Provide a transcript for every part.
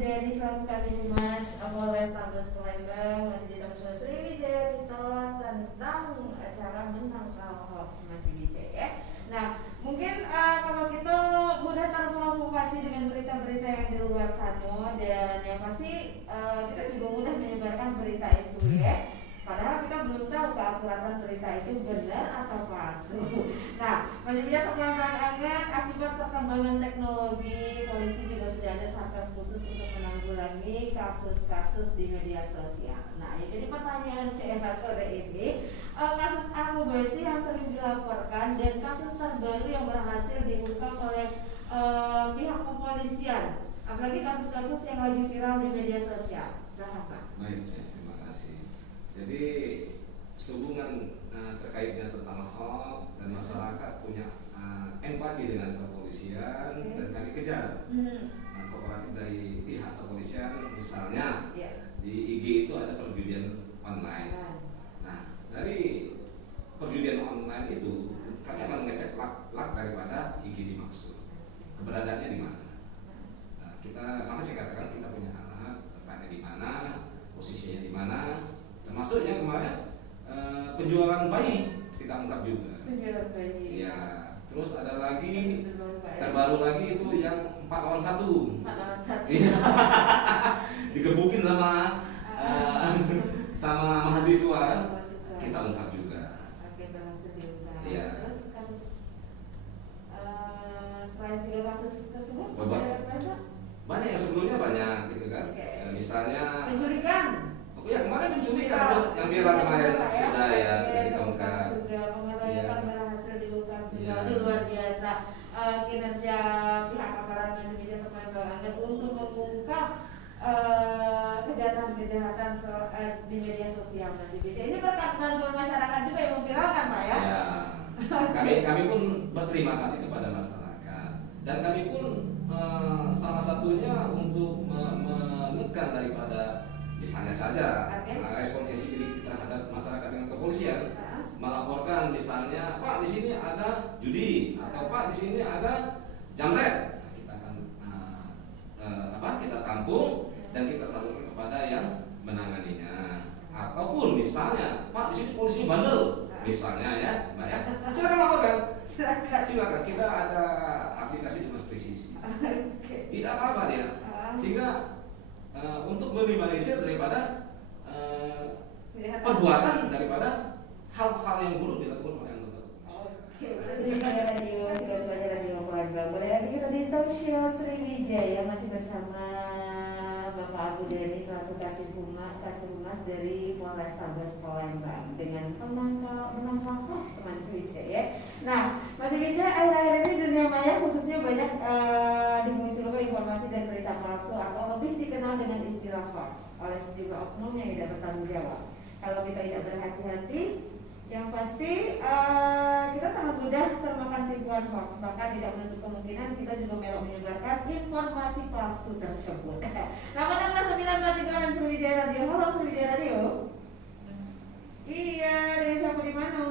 Deni selaku Kasih Humas Polrestabes Palembang masih ditemui Sriwijaya Dito tentang cara menangkal hoax Sriwijaya ya. Nah, mungkin kalau kita mudah terprovokasi dengan berita-berita yang di luar sana, dan yang pasti kita juga mudah menyebarkan berita itu ya. Padahal kita belum tahu keakuratan berita itu benar atau palsu. Nah, masih bisa sepelan banget akibat perkembangan teknologi, polisi juga sudah ada satgas khusus untuk menanggulangi kasus-kasus di media sosial. Nah, jadi pertanyaan CMA sore ini, kasus apa sih yang sering dilaporkan dan kasus terbaru yang berhasil diungkap oleh pihak kepolisian, apalagi kasus-kasus yang lagi viral di media sosial. Silahkan Pak. Baik, terima kasih. Jadi sehubungan terkaitnya tentang hoax dan masyarakat punya empati dengan kepolisian dan kami kejar kooperatif dari pihak kepolisian, misalnya di IG itu ada perjudian online. Nah, dari perjudian online itu kami akan mengecek lak daripada IG dimaksud, keberadaannya di mana. Nah, maka saya katakan kita punya alat, letaknya di mana, posisinya di mana. Termasuk yang kemarin penjualan bayi kita ungkap juga. Penjualan bayi. Ya, terus ada lagi terbaru lagi itu yang 4 lawan 1. 4 lawan 1. Dikebukin sama sama mahasiswa. Kita ungkap juga. Oke, berhasil diungkap. Ya. Terus kasus selain 3 kasus tersebut, banyak yang sebelumnya banyak gitu kan. Misalnya penculikan. Oh ya, kemarin penculikan yang viral kemarin sudah ya sudah diungkap. Juga pengeroyokan berhasil diungkap juga. Luar biasa kinerja pihak aparat Majelis Palembang untuk mengungkap kejahatan-kejahatan di media sosial Majelis. Ini berkat bantuan masyarakat juga yang memviralkan Pak ya. Kami pun berterima kasih kepada masyarakat dan kami pun salah satunya untuk menekan daripada misalnya saja respon insibility terhadap masyarakat dengan kepolisian, melaporkan misalnya Pak di sini ada judi atau Pak di sini ada jamret, kita akan kita tampung dan kita salurkan kepada yang menanganinya. Ataupun misalnya Pak di sini polisinya bandel, misalnya ya Mbak ya, silakan laporkan. Silakan, kita ada aplikasi Dimas Presisi, tidak apa-apa dia, sehingga untuk meminimalisir daripada perbuatan daripada hal-hal yang buruk dilakukan oleh anggota. Oke, Sriwijaya Radio, Sriwijaya Radio Palembang. Boleh kita di talk show Sriwijaya masih bersama Bapak Abu Deni selaku Kasih Humas dari Polrestabes Palembang dengan menangkal hoax Sriwijaya. Nah, Sriwijaya akhir-akhir ini dunia maya khususnya banyak dimunculkan informasi dan berita palsu atau lebih dikenal dengan istilah hoax oleh sejumlah oknum yang tidak bertanggung jawab. Kalau kita tidak berhati-hati, yang pasti kita sangat mudah termakan tipuan hoax. Bahkan tidak menutup kemungkinan kita juga melok menyebarkan informasi palsu tersebut. 86943 Sriwijaya Radio. Halo Sriwijaya Radio. Iya, dari siapa di mana?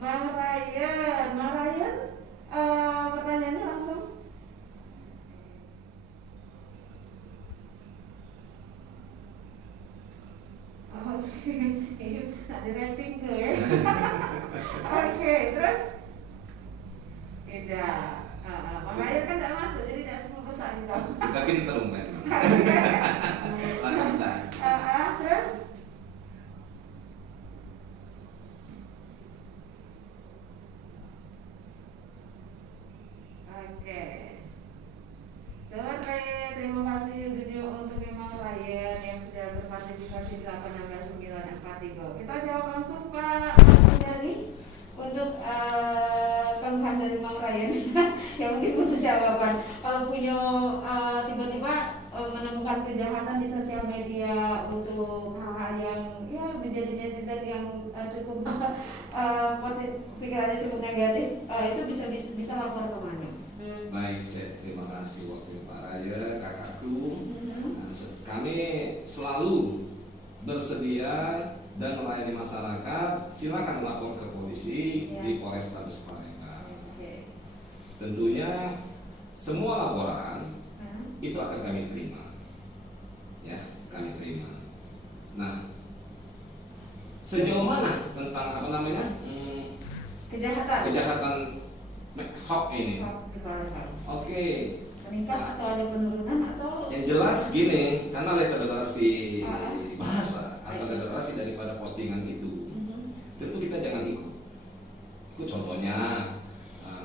Mang Ryan. Pertanyaannya langsung. Oke, tak di rating ke ya. Oke, terus tidak. Mang Ryan kan tidak masuk, jadi tidak 10 besar kita. Kita pintar main. Terus oke. Sore, terima kasih untuk Mang Ryan yang sudah berpartisipasi di 86943. Kita jawab langsung Pak Dani untuk keluhan dari Mang Ryan yang mungkin butuh jawaban. Kalau punya tiba-tiba menemukan kejahatan di sosial media untuk hal-hal yang ya menjadi netizen yang cukup pikirannya cukup negatif, itu bisa lapor kemana? Baik, Cek, terima kasih waktu Pak Raya, kakakku. Kami selalu bersedia dan melayani masyarakat. Silakan lapor ke polisi di Polrestabes Palembang. Tentunya semua laporan itu akan kami terima, ya kami terima. Nah, sejauh mana tentang apa namanya kejahatan hoax ini? Oke. Meningkat atau ada penurunan atau? Yang jelas gini, karena literasi bahasa atau literasi daripada postingan itu, tentu kita jangan ikut. Contohnya,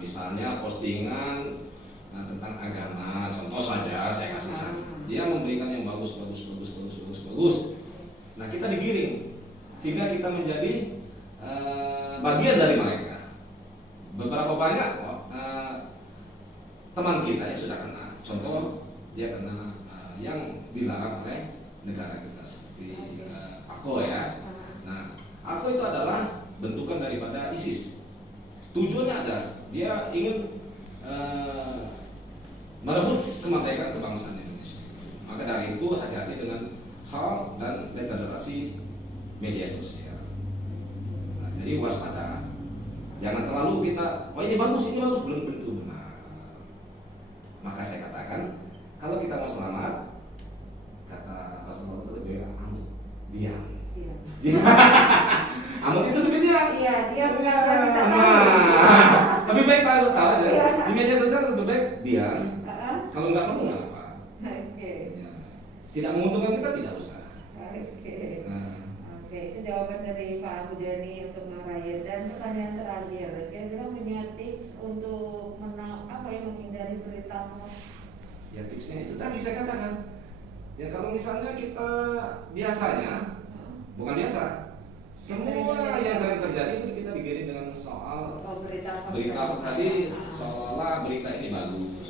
misalnya postingan tentang agama, contoh saja saya kasih saja. Dia memberikan yang bagus. Nah, kita digiring sehingga kita menjadi bagian dari mereka. Beberapa banyak teman kita yang sudah kena. Contoh, dia kena yang dilarang oleh negara kita seperti AKO ya. Nah, AKO itu adalah bentukan daripada ISIS. Tujuannya ada, dia ingin merebut kemerdekaan kebangsaan Indonesia. Maka dari itu hati-hati dengan hal dan literasi media sosial. Nah, jadi waspada, jangan terlalu kita, oh ini bagus, belum tentu benar. Maka saya katakan, kalau kita mau selamat, kata Rasulullah itu lebih diam. Amun itu lebih diam. Iya, dia bukan kita tahu. Lebih baik kalau tahu aja. Di media sosial lebih baik diam. Kalau nggak perlu nggak apa. Ya. Tidak menguntungkan kita tidak usah. Oke, itu jawaban dari Pak Abu Dhani untuk Mang Ryan. Dan pertanyaan terakhir, kira-kira punya tips untuk menghindari berita hoax? Ya tipsnya itu tadi saya katakan. Ya kalau misalnya kita biasanya, bukan biasa, semua yang terjadi itu kita digiring dengan soal berita hoax tadi, seolah berita ini bagus.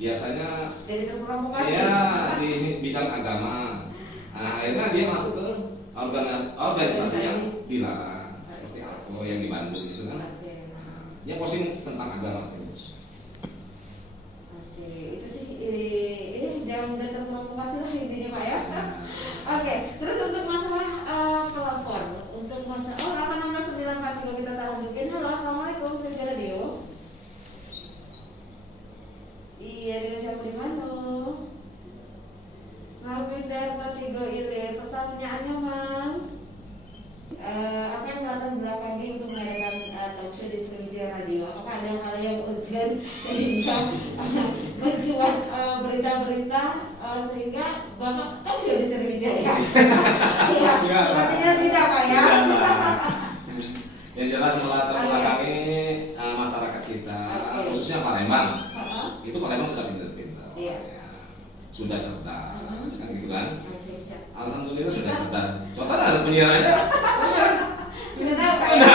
Biasanya jadi terprovokasi. Ya di bidang agama. Nah, akhirnya dia masuk ke organisasi yang dilarang seperti AKO yang di Bandung itu kan. Dia posting tentang agama terus. Oke, itu sih jangan mudah terprovokasi lah intinya Pak ya. Oke, terus untuk masalah pelapor, untuk masalah 86943 kita tahu mungkin. Halo, assalamualaikum, saya radio. Iya, dengan siapa di mana? Ngawin Darto Tigo Ile, pertanyaannya Mang, apa yang melatar belakangi untuk mengadakan talkshow di Sriwijaya Radio? Apakah ada hal yang urgent sehingga mencuat berita-berita sehingga Bapak talkshow di Sriwijaya? Iya, sepertinya tidak Pak ya. Yang jelas melatar belakangi masyarakat kita, khususnya Palembang. Itu Palembang sudah pintar-pintar. Iya. Sudah cerdas, kan gitu kan? Alhamdulillah sudah cerdas. Contoh ada penyiar aja. Sudah tahu Pak ya?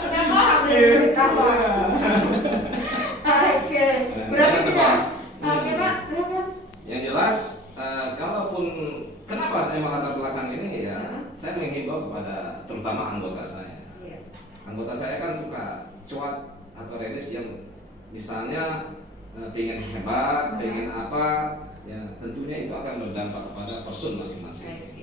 Sudah paham dari berita hoax. Oke, berarti tidak. Oke Pak, silakan. Yang jelas, kalaupun kenapa saya melatar belakang ini ya, saya menghimbau kepada terutama anggota saya. Anggota saya kan suka cuat atau redis yang misalnya pengen hebat, pengen apa, ya tentunya itu akan berdampak kepada person masing-masing.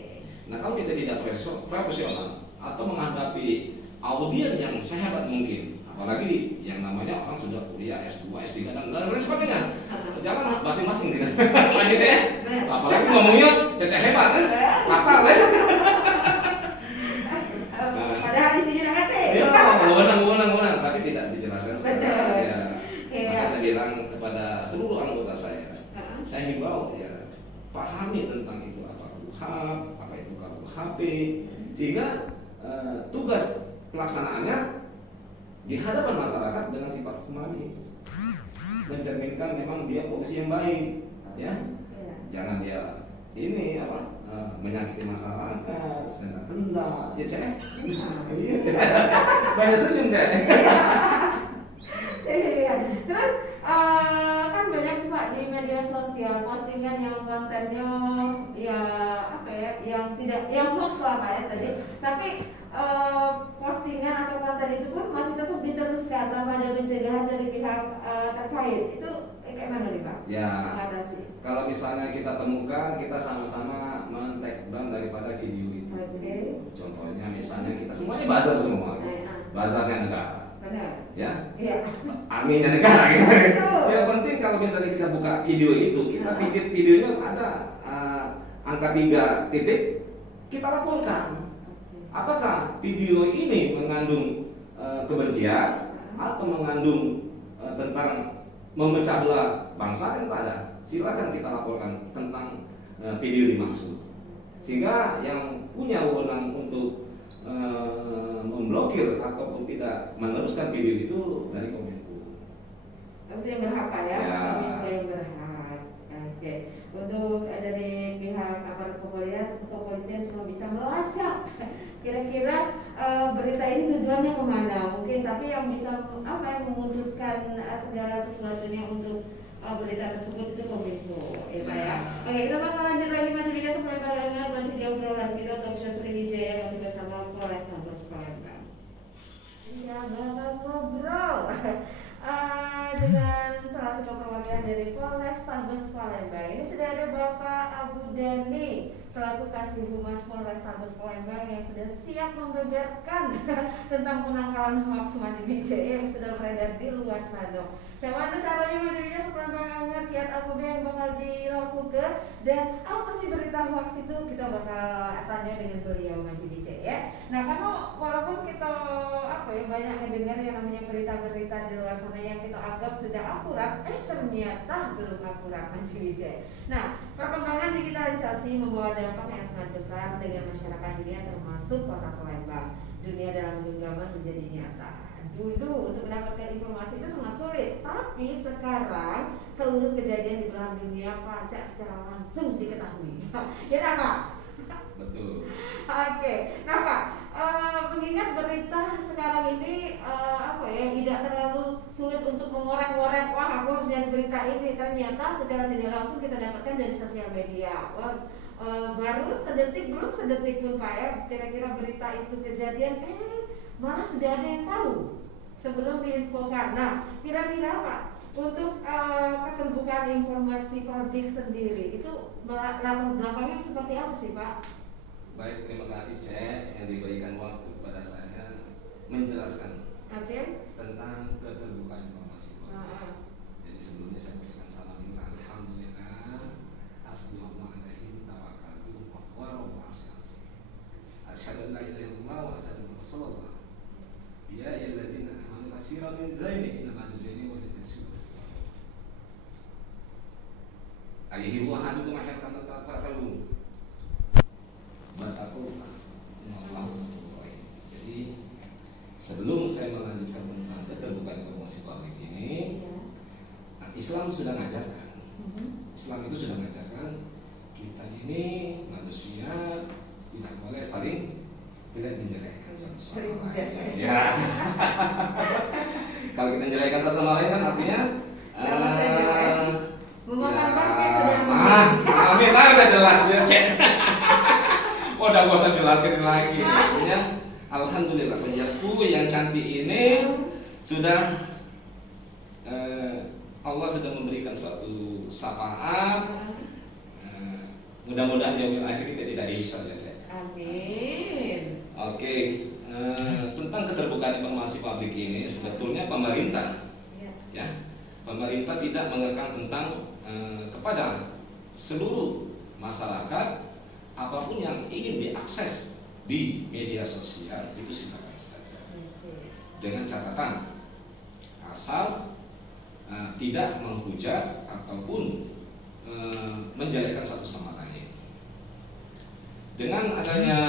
Nah kalau kita tidak profesional atau menghadapi audiens yang sehebat mungkin, apalagi yang namanya orang sudah kuliah S2, S3 dan lain sebagainya, jangan masing-masing gitu, gitu ya. Apalagi ngomongnya cecek hebat, fatal ya. Padahal isinya negatif. Iya, menang, tapi tidak dijelaskan. Maka saya bilang kepada seluruh anggota saya himbau ya pahami tentang itu apa KUHP, apa itu KUHP, sehingga tugas pelaksanaannya di hadapan masyarakat dengan sifat humanis, mencerminkan memang dia polisi yang baik, ya, jangan dia ini menyakiti masyarakat, sedang kena, ya cek, iya cek, banyak senyum cek. Terus kan banyak tuh Pak di media sosial postingan yang kontennya yang tidak yang hoax lah Pak ya tadi. Tapi postingan atau konten itu pun masih tetap diteruskan tanpa ada pencegahan dari pihak terkait. Itu kayak mana nih Pak? Ya. Mengatasi. Kalau misalnya kita temukan, kita sama-sama men-take down daripada video itu. Okay. Contohnya misalnya kita semuanya bazar semua, bazarnya negara. benar. Ya. Iya. Aminnya negara gitu. Betul. Yang penting kalau misalnya kita buka video itu, kita pijit videonya ada angka 3 titik, kita laporkan. Apakah video ini mengandung kebencian atau mengandung tentang memecah belah bangsa, kan ada. Silakan kita laporkan tentang video dimaksud. Sehingga yang punya wewenang untuk memblokir ataupun tidak meneruskan video itu dari Kominfo. Itu yang berhak Pak ya? Ya. Kominfo yang berhak. Oke. Untuk dari pihak aparat kepolisian cuma bisa melacak kira-kira berita ini tujuannya kemana mungkin, tapi yang bisa yang memutuskan segala sesuatunya untuk berita tersebut itu Kominfo, ya Pak ya. Oke, kita bakal lanjut lagi masih di Kasih Palembang, masih di obrolan kita Talk Show Sriwijaya, masih bersama Polrestabes Palembang. Ya, bakal ngobrol dengan salah satu perwakilan dari Polrestabes Palembang. Ini sudah ada Bapak Abu Dhani selaku Kasih Humas Polrestabes Palembang yang sudah siap membeberkan tentang penangkalan hoax Mati BCE yang sudah beredar di luar sana. Bagaimana caranya Mati BCE Palembang kiat apa yang bakal dilakukan dan apa sih berita hoax itu, kita bakal tanya dengan beliau Mati BCE ya. Nah, karena walaupun kita banyak mendengar yang namanya berita-berita di luar sana yang kita anggap sudah akurat, ternyata belum akurat Mati BCE. Nah, perkembangan digitalisasi membawa dampak yang sangat besar dengan masyarakat dunia termasuk kota Palembang. Dunia dalam genggaman menjadi nyata. Dulu untuk mendapatkan informasi itu sangat sulit, tapi sekarang seluruh kejadian di belahan dunia pacak secara langsung diketahui. Ya tak Kak? Betul. Oke, nah Kak, mengingat berita sekarang ini tidak terlalu sulit untuk mengorek-ngorek, wah aku harus lihat berita ini, ternyata secara tidak langsung kita dapatkan dari sosial media. Baru sedetik, belum sedetik pun Pak ya, kira-kira berita itu kejadian, malah sudah ada yang tahu sebelum diinfokan. Nah, kira-kira Pak, untuk keterbukaan informasi publik sendiri itu latar belakangnya seperti apa sih Pak? Baik, terima kasih Cek yang diberikan waktu kepada saya menjelaskan tentang keterbukaan informasi publik. Jadi sebelumnya saya ucapkan salam alhamdulillah, assalamualaikum warahmatullahi wabarakatuh. Asyhadu an la ilaha illallah wa asyhadu anna rasulullah. Ya ayyuhallazina amanu katsiran min zaini ila madzini wa litasud. Ayyihi wa hadukum ahyatan tataqalu. Jadi sebelum saya melanjutkan tentang keterbukaan informasi publik ini, Islam sudah mengajarkan. Islam itu sudah mengajarkan kita ini manusia tidak boleh saling tidak menjelekkan satu sama lain. Ya. Kalau kita menjelekkan satu sama lain kan artinya amin, udah jelas dia Cek. Udah gak usah jelasin lagi. Artinya alhamdulillah penjaraku yang cantik ini sudah Allah sudah memberikan suatu syafaat. Mudah-mudahan yaumil akhir kita tidak dihisab ya Cek. Amin. Oke, tentang keterbukaan informasi publik ini sebetulnya pemerintah pemerintah tidak mengekang tentang kepada seluruh masyarakat apapun yang ingin diakses di media sosial itu silakan saja, dengan catatan asal tidak menghujat ataupun menjelekkan satu sama lain. Dengan adanya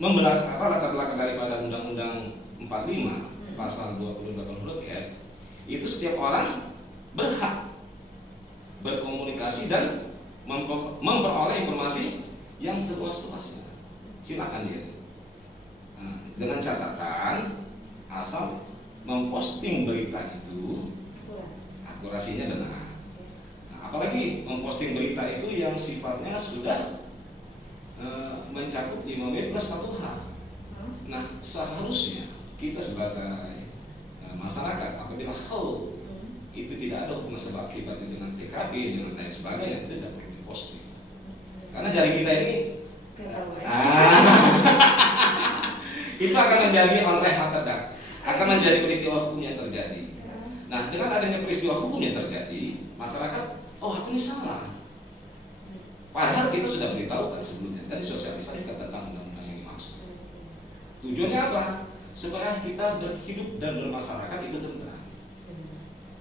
latar belakang daripada Undang-Undang 45 pasal 28 huruf F, itu setiap orang berhak berkomunikasi dan memperoleh informasi yang seluas-luasnya. Silakan dia. Dengan catatan asal memposting berita itu akurasinya benar. Apalagi memposting berita itu yang sifatnya sudah mencakup 5W plus 1H. Nah, seharusnya kita sebagai masyarakat apabila itu tidak ada hubungan sebab akibat dengan TKP dengan lain sebagainya, itu tidak perlu diposting. Karena jari kita ini itu akan menjadi on rehmat terdak. akan menjadi peristiwa hukum yang terjadi. Nah, dengan adanya peristiwa hukum yang terjadi, masyarakat, oh aku ini salah. Padahal kita sudah beritahukan sebelumnya dan sosialisasikan tentang undang-undang yang dimaksud. Tujuannya apa? Supaya kita berhidup dan bermasyarakat itu tentram.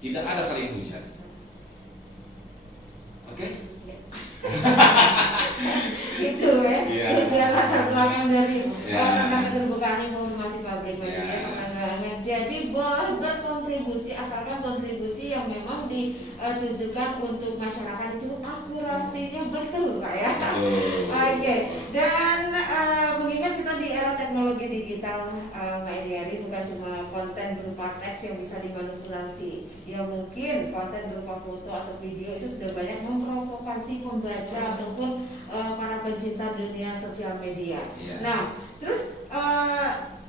Tidak ada saling hujat. Oke? Itu ya, tujuan latar belakang dari tentang keterbukaan informasi publik maksudnya sebenarnya. Jadi boleh berkontribusi asalkan kontribusi yang memang ditujukan untuk masyarakat itu akurasinya betul, Pak ya. Oke. Dan mengingat kita di era teknologi digital, Mbak Eliari, bukan cuma konten berupa teks yang bisa dimanipulasi. Ya mungkin konten berupa foto atau video itu sudah banyak memprovokasi pembaca ataupun para pencinta dunia sosial media. Nah, terus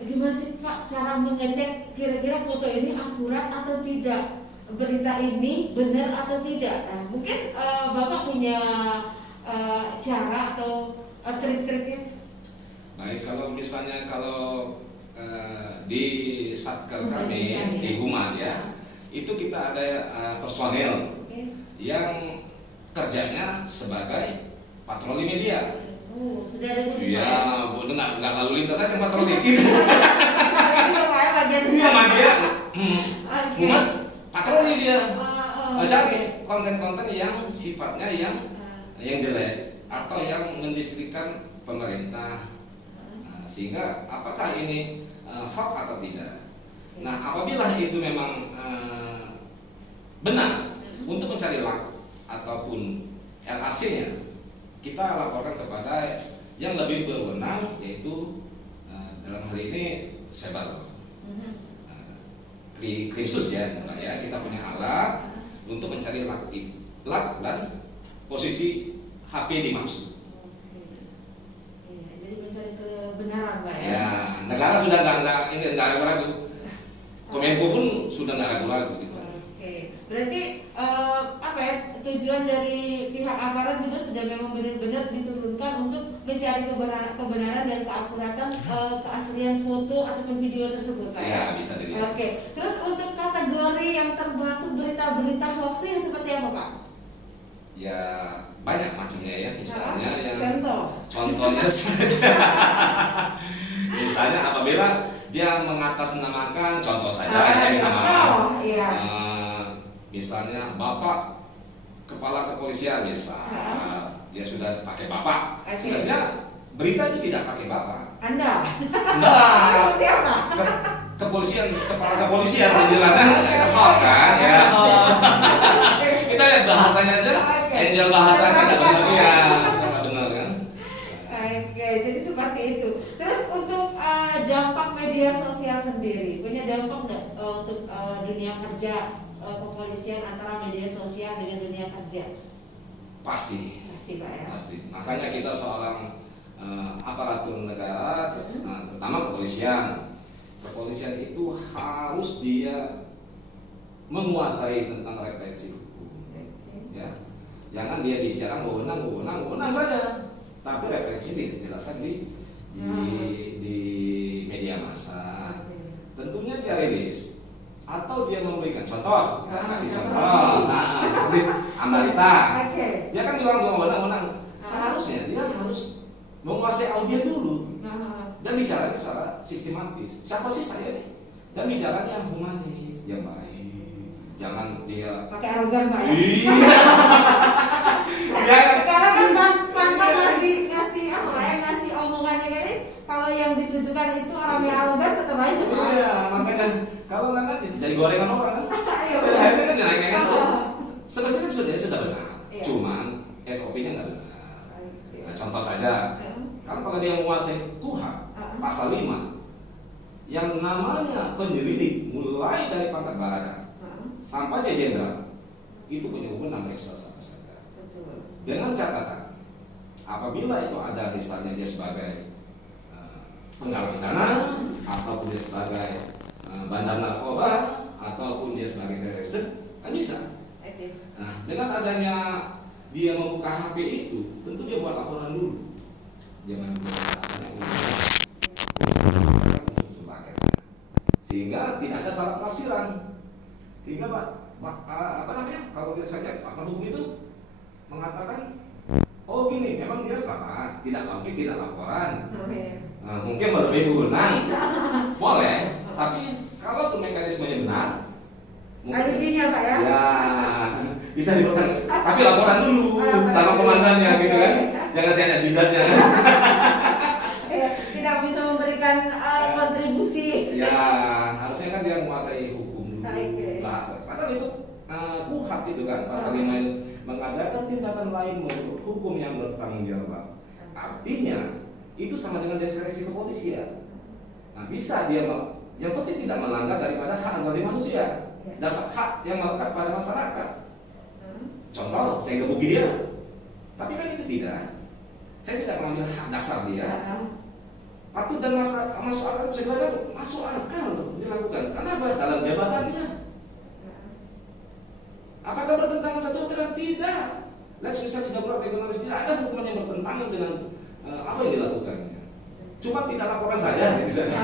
gimana sih Pak cara mengecek kira-kira foto ini akurat atau tidak, berita ini benar atau tidak? Nah, mungkin Bapak punya cara atau trik-triknya? Baik, kalau misalnya di Satker kami di Humas ya, itu kita ada personel yang kerjanya sebagai patroli media. Sudah ada khusus ya? Iya, nggak lalu lintas aja patroli kita. bagian media. Humas patroli dia. Cari konten-konten yang sifatnya yang jelek atau yang mendiskresikan pemerintah. Sehingga apakah ini hak atau tidak? Nah, apabila itu memang benar untuk mencari lak ataupun LAC-nya, kita laporkan kepada yang lebih berwenang, yaitu dalam hal ini Sebar Krimsus ya, kita punya alat untuk mencari lak dan posisi HP dimaksud. Jadi mencari kebenaran, Pak ya. Ya, negara sudah nggak ragu-ragu. Kominfo pun sudah nggak ragu-ragu. Berarti tujuan dari pihak aparat juga sudah memang benar-benar diturunkan untuk mencari kebenaran dan keakuratan keaslian foto ataupun video tersebut, Pak ya. Bisa dilihat. Terus untuk kategori yang termasuk berita-berita hoax yang seperti apa, Pak? Ya banyak macamnya ya, misalnya yang contohnya saja. Misalnya apabila dia mengatasnamakan, contoh saja misalnya Bapak Kepala Kepolisian dia sudah pakai Bapak. Sebenarnya berita itu tidak pakai Bapak. Anda? Seperti apa? Kepolisian, Kepala Kepolisian penjelasannya kan ya. Kita lihat bahasanya aja, angel bahasanya nggak benar ya, nggak benar kan? Jadi seperti itu. Terus untuk dampak media sosial sendiri, punya dampak nggak untuk dunia kerja kepolisian antara media sosial dengan dunia kerja? Pasti Pak ya. Pasti. Makanya kita seorang aparatur negara, terutama kepolisian itu harus dia menguasai tentang refleksi hukum. Ya, jangan dia bicara wewenang saja, tapi refleksi dijelaskan di media massa. Tentunya dia rilis atau dia memberikan contoh, kasih contoh. Nah, seperti Ambarita, dia kan bilang wewenang. Seharusnya dia harus menguasai audio dulu dan bicaranya secara sistematis. Siapa sih saya nih? Dan bicaranya yang humanis, yang baik. Jangan dia pakai arogan, Pak ya. Iya. Sekarang kan pantang ngasih omongannya gini. Kalau yang ditujukan itu orang yang arogan tetap aja, Pak. Iya, makanya kalau nggak jadi gorengan orang kan. Akhirnya kan naik-naik itu. Semestinya sudah benar. Cuman SOP-nya nggak benar. Nah, contoh saja, kan kalau dia menguasai KUHP pasal 5 yang namanya penyelidik mulai dari pangkat barada sampai dia jenderal itu punya wewenang meriksa siapa saja. Dengan catatan apabila itu ada misalnya dia sebagai penggalang dana ataupun dia sebagai bandar narkoba ataupun dia sebagai teroris kan bisa. Nah, dengan adanya dia membuka HP itu, tentu dia buat laporan dulu. Jangan bahasanya si sehingga tidak ada salah penafsiran. Sehingga apa namanya, kalau kita saja pakar hukum itu mengatakan, oh gini, memang dia salah, tidak mungkin tidak laporan. Mungkin berlebih berwenang, boleh. Tapi kalau tuh mekanismenya benar, alibinya Pak ya? Ya bisa diberikan. Tapi laporan dulu sama komandannya gitu kan. Jangan saya ada jidatnya. Tidak bisa memberikan kontribusi. Ya harusnya kan dia menguasai hukum dulu, bahasa. Padahal itu KUHP itu kan pasal 5 itu mengadakan tindakan lain menurut hukum yang bertanggung jawab. Artinya itu sama dengan diskresi kepolisian. Nah, bisa dia yang penting tidak melanggar daripada hak asasi manusia, dasar hak yang melekat pada masyarakat. Contoh, saya gebuki dia, tapi kan itu tidak. Saya tidak mengambil hak dasar dia. Patut dan masuk akal itu segala masuk akal untuk dilakukan. Kenapa? Dalam jabatannya. Apakah bertentangan satu aturan? Tidak. Lex tidak berarti tidak ada hukuman yang bertentangan dengan apa yang dilakukannya. Cuma tidak laporan saja, itu saja.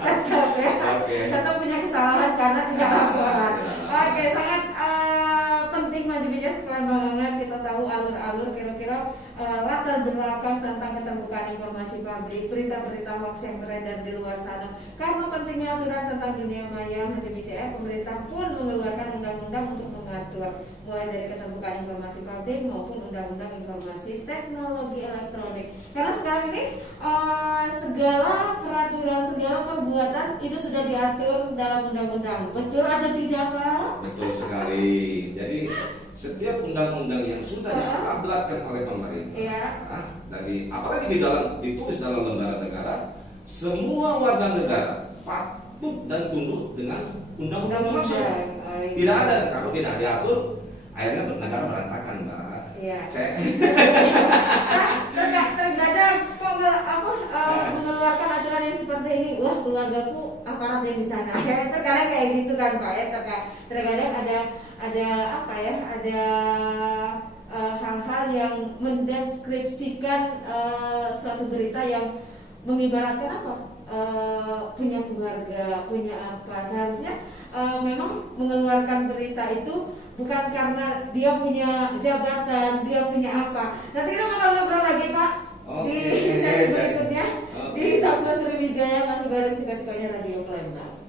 Tetap ya, tetap punya kesalahan karena tidak laporan. Oke, sangat penting Majelis Bijak sekalian banget kita tahu alur-alur kira-kira latar belakang tentang keterbukaan informasi publik, berita-berita hoax yang beredar di luar sana. Karena pentingnya aturan tentang dunia maya, Majelis BCF, pemerintah pun mengeluarkan undang-undang untuk mengatur mulai dari keterbukaan informasi publik maupun undang-undang informasi teknologi elektronik. Karena sekarang ini segala peraturan, segala perbuatan itu sudah diatur dalam undang-undang. Betul atau tidak, Pak? Betul sekali. Jadi setiap undang-undang yang sudah disablatkan oleh pemerintah, dari apalagi ditulis dalam lembaran negara, semua warga negara patuh dan tunduk dengan undang-undang langsung. Tidak ada, kalau tidak diatur, akhirnya negara berantakan, Mbak. Iya. Terkadang mengeluarkan aturan yang seperti ini, wah keluargaku aparat yang di sana. Terkadang kayak gitu kan Pak ya. Terkadang ada hal-hal yang mendeskripsikan suatu berita yang mengibaratkan apa? Punya keluarga, punya apa? Seharusnya memang mengeluarkan berita itu bukan karena dia punya jabatan, dia punya apa. Nanti kita bakal ngobrol lagi Pak di sesi berikutnya di Talkshow Sriwijaya, masih bareng suka-sukanya Radio Palembang.